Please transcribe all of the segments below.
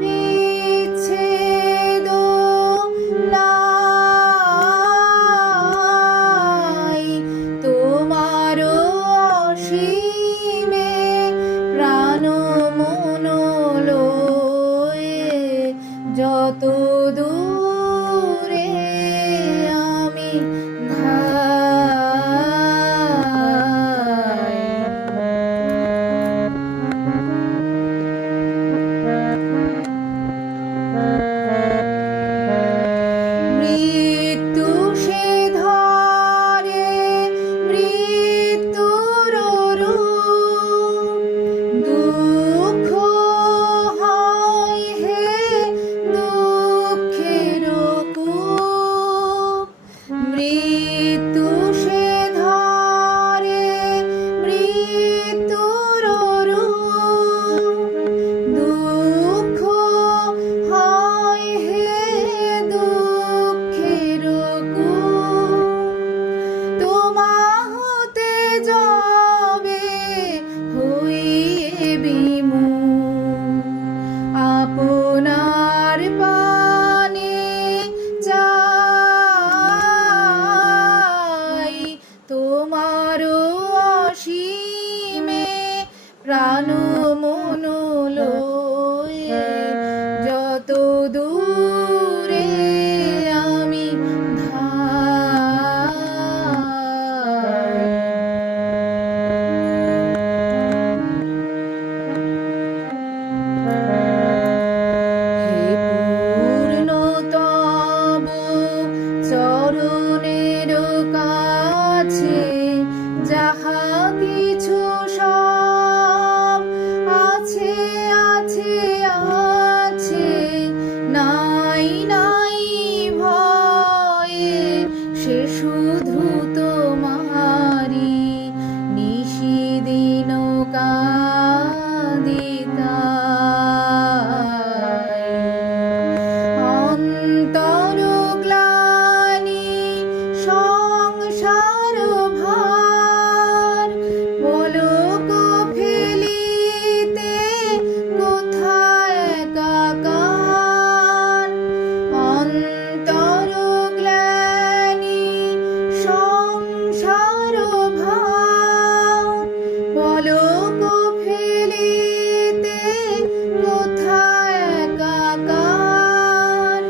বিচ্ছেদ নাই, তোমার অসীমে প্রাণ মন লয়ে যত দূরে আমি ধাই। মৃত্যু সে ধরে মৃত্যুর রূপ, দুঃখ হয় হে দুঃখের কূপ। মৃত্যু সে ধরে মৃত্যুর রূপ, দুঃখ হয় হে দুঃখের কূপ। তোমা হতে যাবে হইয়ে বিমুখ, আপনার পানে চাই, তোমার অসীমে প্রাণ মন লয়ে যত দূরে আমি ধাই। হে পূর্ণতম চরণের কাছে যাহা কিছু সব আছে আছে আছে, নাই নাই ভয়ে সে শুধু তোমারি নিশিদিন কাঁদিতাই। অন্তর গ্লানি সংসার ভার, পলক ফেলিতে কোথায় একাকার। অন্তর গ্লানি সংসার ভার, পলক ফেলিতে কোথায় একাকার।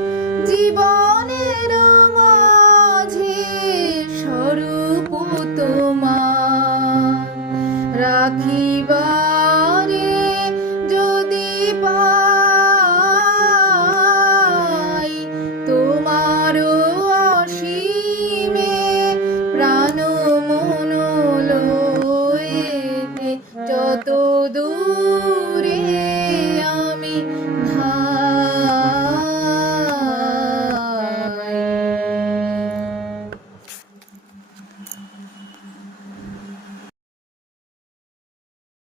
জীবনের মাঝে স্বরূপ তোমার রাখিবারে যদি পাই, তোমার অসীমে প্রাণ মন লয়ে যত দূরে আমি